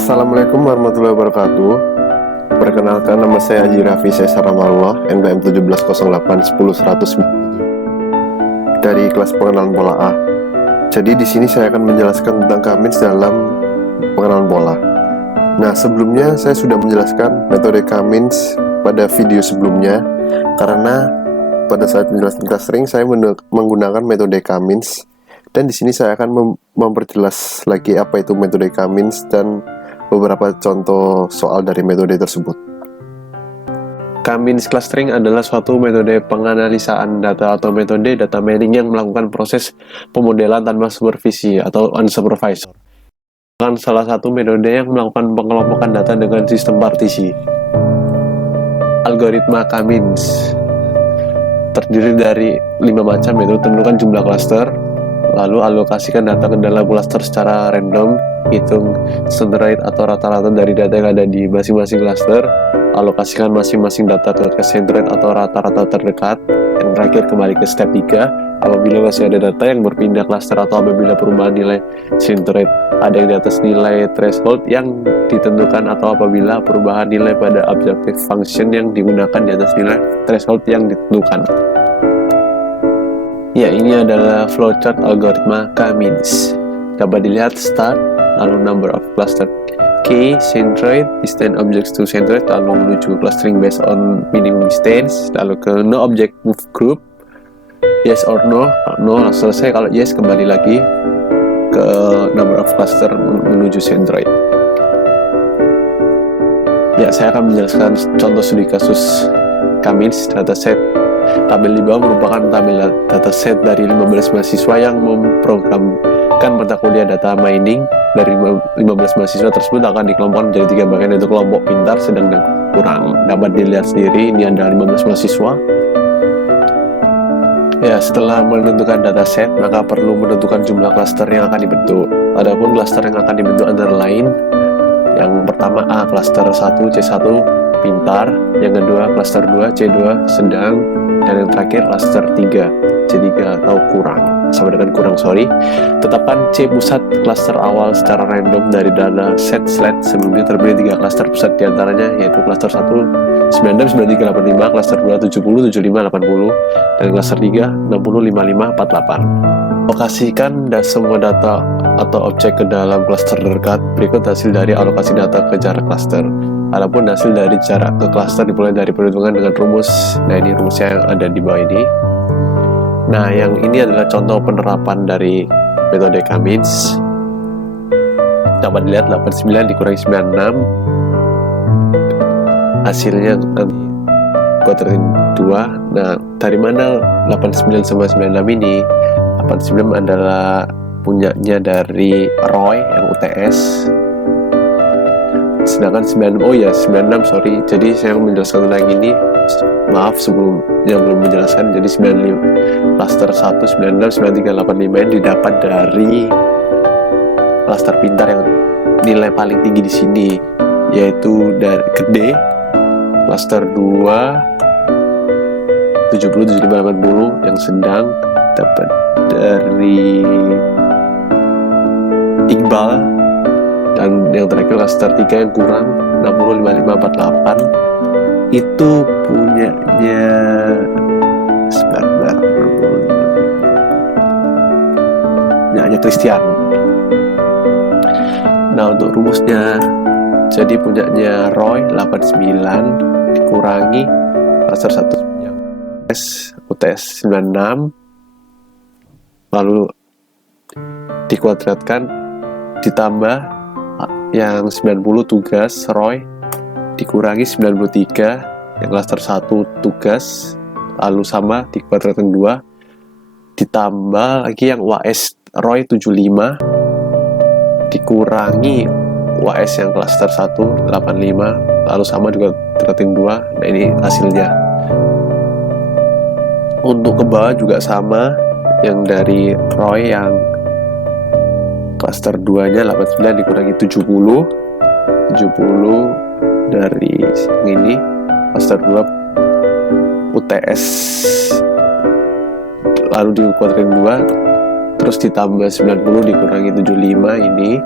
Assalamualaikum warahmatullahi wabarakatuh. Perkenalkan, nama saya Haji Raffi Caesar Ramallah, NPM 1708 10197 dari kelas pengenalan pola A. Jadi di sini saya akan menjelaskan tentang Cummins dalam pengenalan pola. Nah, sebelumnya saya sudah menjelaskan metode Cummins pada video sebelumnya, karena pada saat menjelaskan clustering saya menggunakan metode Cummins. Dan di sini saya akan memperjelas lagi apa itu metode Cummins dan beberapa contoh soal dari metode tersebut. Cummins clustering adalah suatu metode penganalisaan data atau metode data mining yang melakukan proses pemodelan tanpa supervisi atau unsupervised. Salah satu metode yang melakukan pengelompokan data dengan sistem partisi. Algoritma Cummins terdiri dari 5 macam, yaitu tentukan jumlah cluster, lalu alokasikan data ke dalam cluster secara random, hitung centroid atau rata-rata dari data yang ada di masing-masing cluster, alokasikan masing-masing data ke centroid atau rata-rata terdekat. Yang terakhir, kembali ke step 3, apabila masih ada data yang berpindah cluster atau apabila perubahan nilai centroid ada yang di atas nilai threshold yang ditentukan, atau apabila perubahan nilai pada objective function yang digunakan di atas nilai threshold yang ditentukan. Ya, ini adalah flowchart algoritma Cummins. Dapat dilihat start, lalu number of cluster K, centroid, distance objects to centroid, lalu menuju clustering based on minimum distance, lalu ke no object move group, yes or no, no langsung selesai. Kalau yes, kembali lagi ke number of cluster menuju centroid. Ya, saya akan menjelaskan contoh studi kasus Cummins dataset. Tabel di bawah merupakan tabel dataset dari 15 mahasiswa yang memprogramkan mata kuliah data mining. Dari 15 mahasiswa tersebut akan dikelompokkan menjadi 3 bagian, yaitu kelompok pintar, sedang, dan kurang. Dapat dilihat sendiri, ini ada 15 mahasiswa. Ya, setelah menentukan dataset, maka perlu menentukan jumlah cluster yang akan dibentuk. Adapun cluster yang akan dibentuk antara lain, yang pertama A, cluster 1 C1 pintar, yang kedua cluster 2 C2 sedang, dan yang terakhir cluster 3 C3 atau kurang, sama dengan kurang, Tetapkan C pusat cluster awal secara random dari data set slide sebelumnya terpilih 3 cluster pusat diantaranya, yaitu cluster 1 96 93 85, cluster 2 70 75 80, dan cluster 3 60 55 48. Alokasikan semua data atau objek ke dalam cluster terdekat. Berikut hasil dari alokasi data ke jarak cluster. Adapun hasil dari jarak ke cluster dimulai dari perhitungan dengan rumus. Nah, ini rumusnya yang ada di bawah ini. Nah, yang ini adalah contoh penerapan dari metode Cummins. Dapat dilihat 89 dikurangi 96. Hasilnya nanti kuadratin 2. Nah, dari mana 89 sama 96 ini? 89 adalah punyanya dari Roy yang UTS. Sedangkan 96, jadi saya menjelaskan tentang ini, maaf sebelumnya belum menjelaskan. Jadi 95 cluster 1 96 93 85 ini didapat dari cluster pintar yang nilai paling tinggi di sini, yaitu dari gede cluster 2 70 75 80, yang sedang dapat dari Iqbal, dan yang terakhir cluster 3 yang kurang 60 55 48 itu punyanya punyanya Christian. Nah, untuk rumusnya, jadi punyanya Roy 89 dikurangi cluster 1 yang UTS 96, lalu dikuadratkan ditambah yang 90 tugas Roy dikurangi 93 yang cluster 1 tugas, lalu sama dikuadratkan 2, ditambah lagi yang UAS Roy 75 dikurangi UAS yang cluster 1 85, lalu sama dikuadratkan 2. Nah, ini hasilnya. Untuk ke bawah juga sama, yang dari Roy yang cluster 2 nya 89 dikurangi 70 dari ini cluster 2 UTS, lalu dikuadratkan 2, terus ditambah 90 dikurangi 75 ini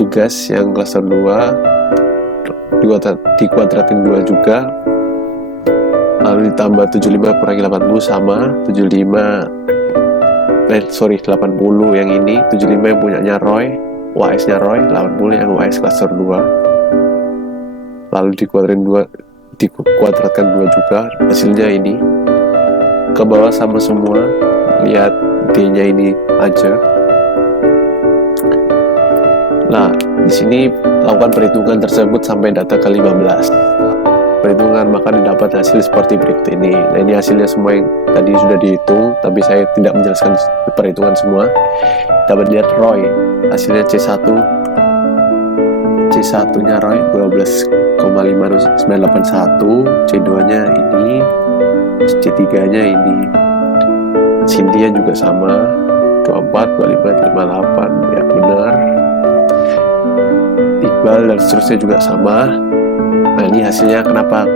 tugas yang klaster 2 dikuadratin 2 juga, lalu ditambah 75 kurangi 80 sama 80 yang ini, 75 yang punyanya Roy, UAS nya Roy, 80 yang UAS klaster 2, lalu dikuadratkan 2 juga, hasilnya ini. Ke bawah sama semua, lihat D nya ini aja. Nah, di sini lakukan perhitungan tersebut sampai data ke-15. Perhitungan maka didapat hasil seperti berikut ini. Nah, ini hasilnya semua yang tadi sudah dihitung, tapi saya tidak menjelaskan perhitungan semua. Dapat lihat Roy, hasilnya C1 nya Roy 12,5981, C2 nya ini, C3 nya ini. Cynthia juga sama 24, 25, 58, ya benar. Iqbal dan seterusnya juga sama. Nah, ini hasilnya kenapa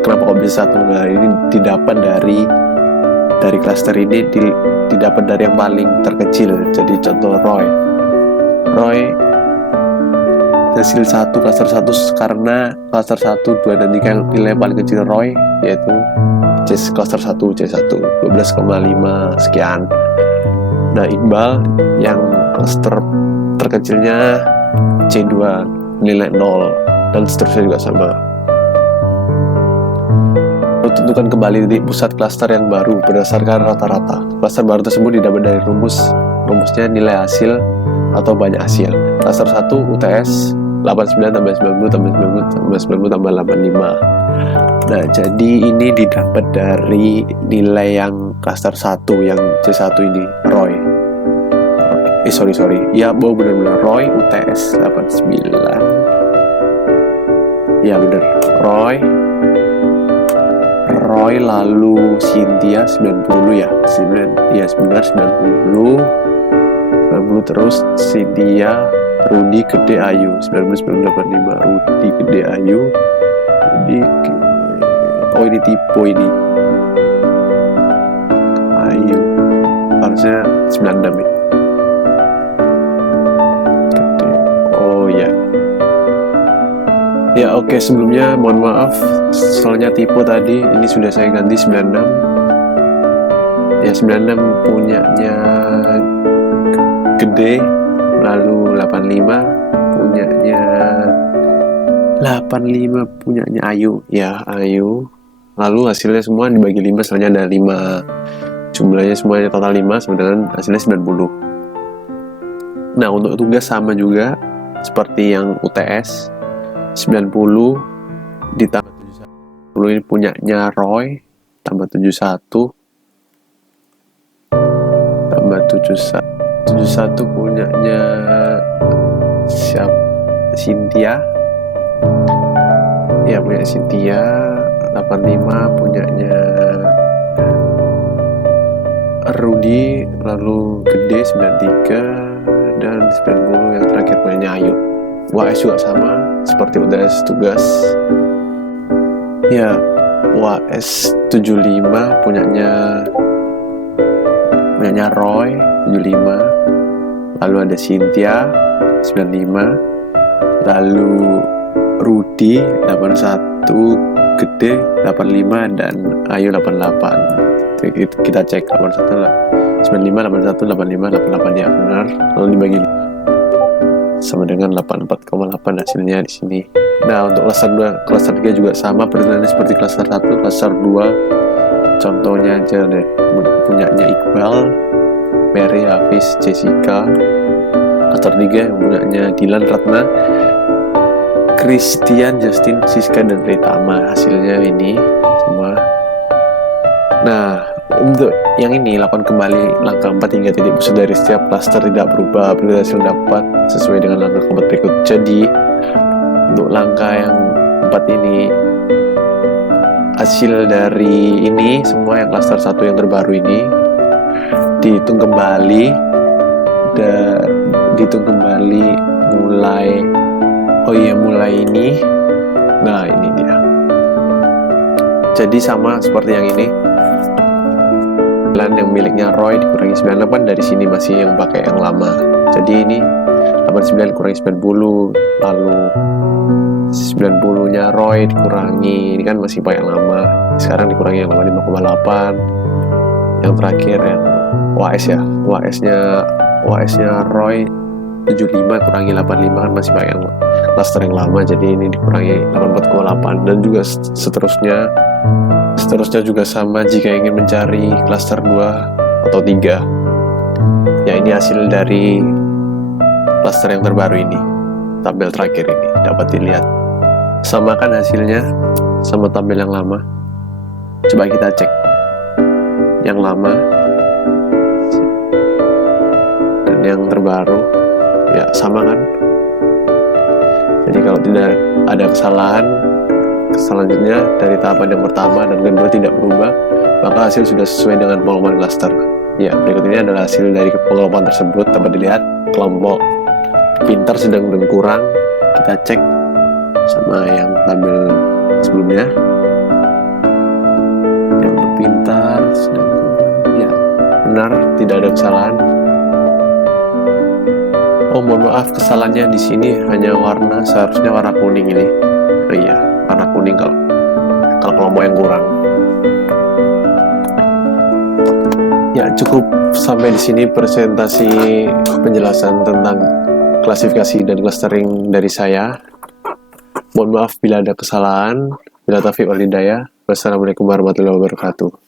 kok bisa satu? Nah, ini didapat dari klaster ini didapat dari yang paling terkecil. Jadi contoh Roy hasil 1 klaster 1 karena klaster 1, 2 dan 3 yang nilai paling kecil Roy yaitu klaster 1 C1 12,5 sekian. Nah, Iqbal yang klaster terkecilnya C2 nilai 0 dan seterusnya juga sama. Tentukan kembali di pusat klaster yang baru berdasarkan rata-rata. Klaster baru tersebut didapat dari rumusnya nilai hasil atau banyak hasil. Klaster 1 UTS 89 tambah 90 tambah 90 tambah 85. Nah, jadi ini didapat dari nilai yang klaster 1 yang C1 ini Roy. Ya, benar-benar Roy UTS 89. Ya benar, Roy lalu Cynthia 90 ya. 90 terus Cynthia, Rudy, Gede, Ayu 90, 85, Rudy, Gede, Ayu. Ini tipe ini Ayu harusnya 96 ya. Ya oke, sebelumnya mohon maaf soalnya tipe tadi ini sudah saya ganti 96. Ya 96 punyanya Gede, lalu 85 punyanya Ayu ya, Ayu. Lalu hasilnya semua dibagi 5, soalnya ada 5 jumlahnya semuanya total 5 sedangkan hasilnya 90. Nah, untuk tugas sama juga seperti yang UTS 90 ditambah 71 ini punyanya Roy, tambah 71 punyanya Cynthia ya, punya Cynthia. 85 punyanya Rudy, lalu Gede 93 dan 90 yang terakhir punyanya Ayu. UAS juga sama seperti UTS tugas ya. UAS 75 punyanya Roy 75, lalu ada Cynthia 95, lalu Rudy 81, Gede 85 dan Ayu 88. Kita cek 81 lah, 95, 81, 85, 88 ya benar. Lalu dibagi 5 sama dengan 84,8 hasilnya di sini. Nah, untuk klaster 3 juga sama perhitungannya seperti klaster 1, klaster 2. Contohnya aja deh, punyanya Iqbal, Mary, Hafiz, Jessica. Klaster 3 yang punyanya Dilan, Ratna, Christian, Justin, Siska, dan Ritama. Hasilnya ini semua. Nah, untuk yang ini lakukan kembali langkah 4 hingga titik pusat dari setiap klaster tidak berubah. Berikut hasil dapat sesuai dengan langkah keempat berikut. Jadi untuk langkah yang 4 ini, hasil dari ini semua yang klaster 1 yang terbaru ini dihitung kembali mulai ini. Nah, ini dia. Jadi sama seperti yang ini, yang miliknya Roy dikurangi 98, dari sini masih yang pakai yang lama. Jadi ini 89 kurangi 90, lalu 90 nya Roy dikurangi, ini kan masih banyak lama, sekarang dikurangi yang lama 5,8, yang terakhir yang WAS ya, WAS nya Roy 75 kurangi 85, kan masih banyak cluster yang lama, jadi ini dikurangi 84,8, dan juga seterusnya juga sama jika ingin mencari cluster 2 atau 3. Ya, ini hasil dari cluster yang terbaru ini, tabel terakhir ini dapat dilihat. Samakan hasilnya sama tabel yang lama. Coba kita cek yang lama dan yang terbaru, ya sama kan. Jadi kalau tidak ada kesalahan, selanjutnya dari tahapan yang pertama dan kedua tidak berubah, maka hasil sudah sesuai dengan pengumuman cluster. Ya, berikut ini adalah hasil dari pengumuman tersebut. Dapat dilihat kelompok pintar, sedang, dan kurang. Kita cek sama yang tabel sebelumnya. Yang untuk pintar, sedang, kurang, ya benar, tidak ada kesalahan. Oh, mohon maaf, kesalahannya di sini hanya warna, seharusnya warna kuning ini. Oh iya, warna kuning kalau kelompok yang kurang. Ya, cukup sampai di sini presentasi penjelasan tentang klasifikasi dan clustering dari saya. Mohon maaf bila ada kesalahan. Bila taufiq wal hidayah. Wassalamualaikum warahmatullahi wabarakatuh.